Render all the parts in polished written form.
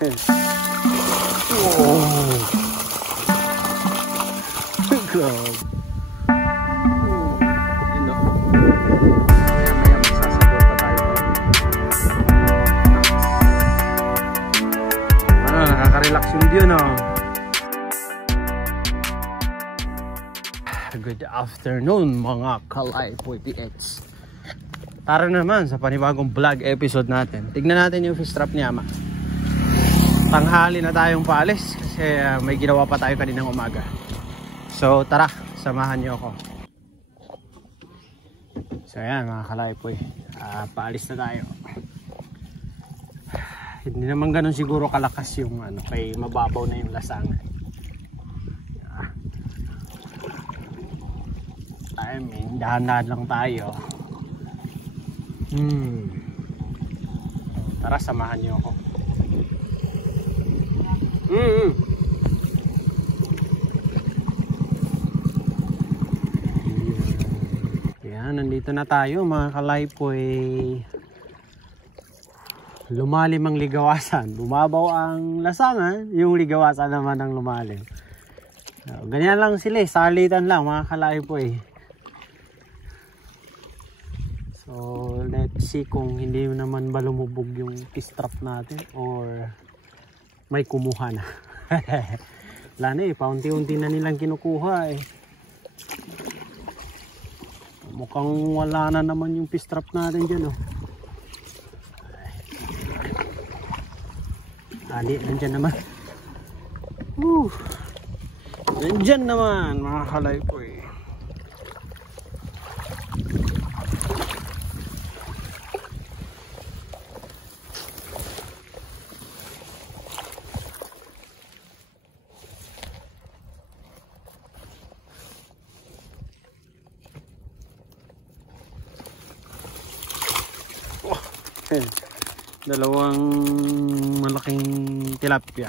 Oh. Grabe. Yun o. Maya magsasabot pa tayo. Nakaka-relax yung view, no? Good afternoon mga Kalaypoy PX. Tara naman sa panibagong vlog episode natin. Tignan natin yung fish trap ni Ama. Tanghali na tayong paalis kasi may ginawa pa tayo kaninang umaga. So tara, samahan niyo ako. So ayan mga Kalaypoy, paalis na tayo. Hindi naman ganun siguro kalakas yung kay mababaw na yung lasangan. I mean, dahan-dahan lang tayo. Tara, samahan niyo ako. Yan, nandito na tayo mga Kalaypoy. Lumalim ang ligawasan. Bumabaw ang lasangan, yung ligawasan naman ang lumalim. Ganyan lang sila, salitan lang mga Kalaypoy. So let's see kung hindi naman ba lumubog yung fish trap natin or may kumuha na. Wala na paunti-unti na nilang kinukuha Mukhang wala na naman yung fish trap natin dyan nandyan naman. Nandyan naman mga Kalaypoy. Dalawang malaking tilapia,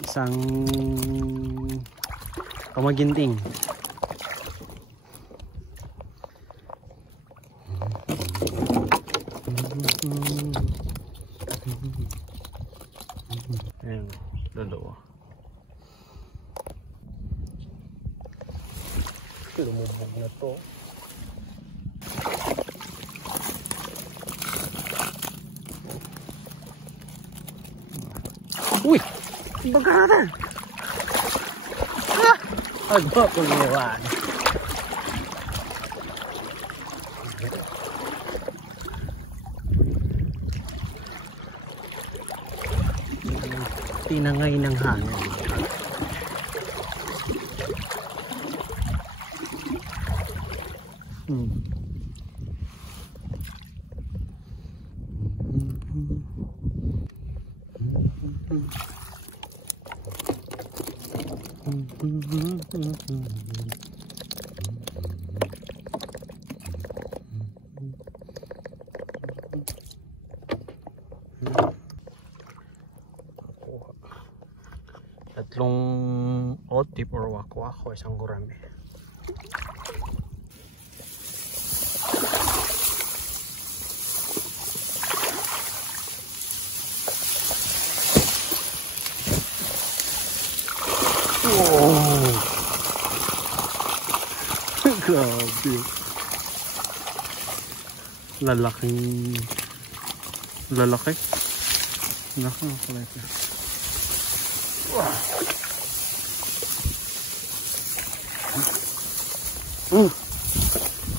isang pamaginting. Ayan, dalawa. Lumubog na to. Uy! Baga natin! Agwa ko niwan. Tinangay ng hangin. Tatlong otip or wako-wako, isang gurami. Wow! Grabe. Lalaki. Nakalaki. Wow.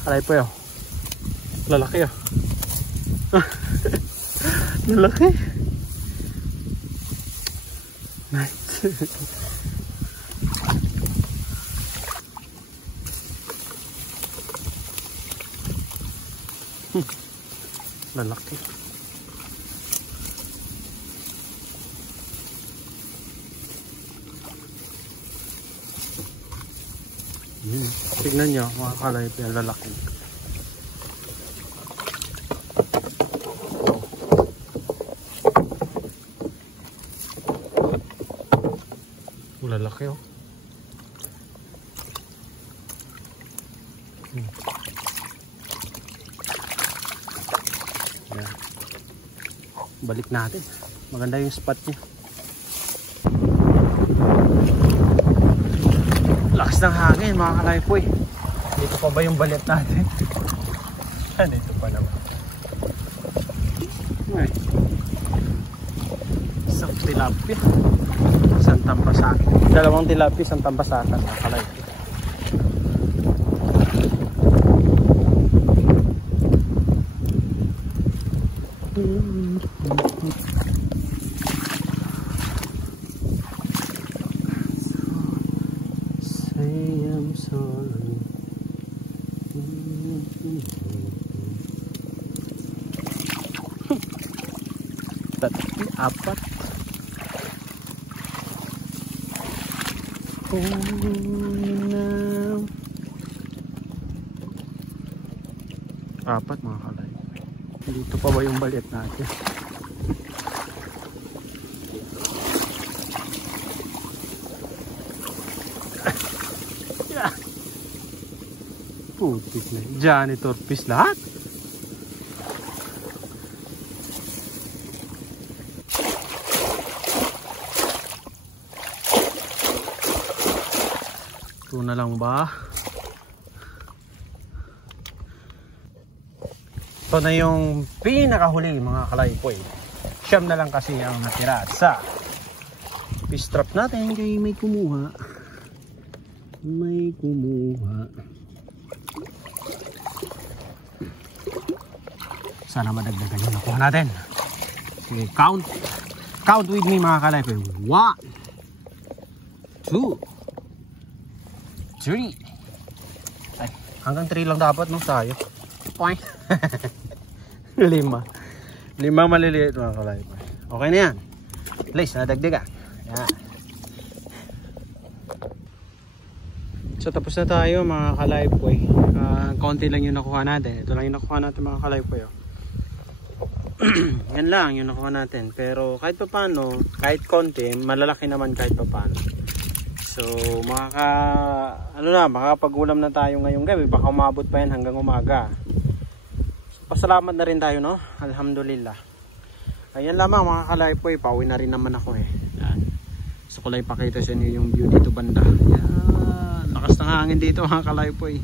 Kalaypoy lalaki lalaki. Nice. Lalaki. Tignan nyo mga Kalaypoy, lalaki. Lalaki Balik natin. Maganda yung spot niya. Lakas ng hangin mga kalaypoy. Dito pa ba yung balit natin? Dito pa naman. Ay. Isang tilapia. Isang tampasakan. Dalawang tilapia, isang tampasakan mga kalaypoy. Apat. Apat mga kalay. Dito pa ba yung balit natin? Putik na. Janitor fish lahat. Ito na lang ba? Ito na yung pinakahuli mga kalaypoy. Siyam na lang kasi ang natira sa fish trap natin. Kaya may kumuha. May kumuha. Sana madagdagan yung nakuha natin. Sige, count. Count with me mga kalaypoy. 1, 2, 3. Ay, hanggang 3 lang dapat no sayo. Point. 5. 5 maliliit mga kalaypoy. Okay na yan. Please, nadagdagan. Yan. So tapos na tayo mga kalaypoy. Konti lang yung nakuha natin. Ito lang yung nakuha natin mga kalaypoy. Yan lang yung nakuha natin. Pero kahit pa paano, kahit konti, malalaki naman kahit pa paano. So makakapag-ulam na tayo ngayong gabi. Baka umabot pa yan hanggang umaga. Pasalamat na rin tayo no. Alhamdulillah. Ayan lamang mga kalaypoy. Pauwi na rin naman ako eh. Yan. So ko lang ipakita sa inyo yung view dito banda. Yan. Lakas ng hangin dito mga kalaypoy.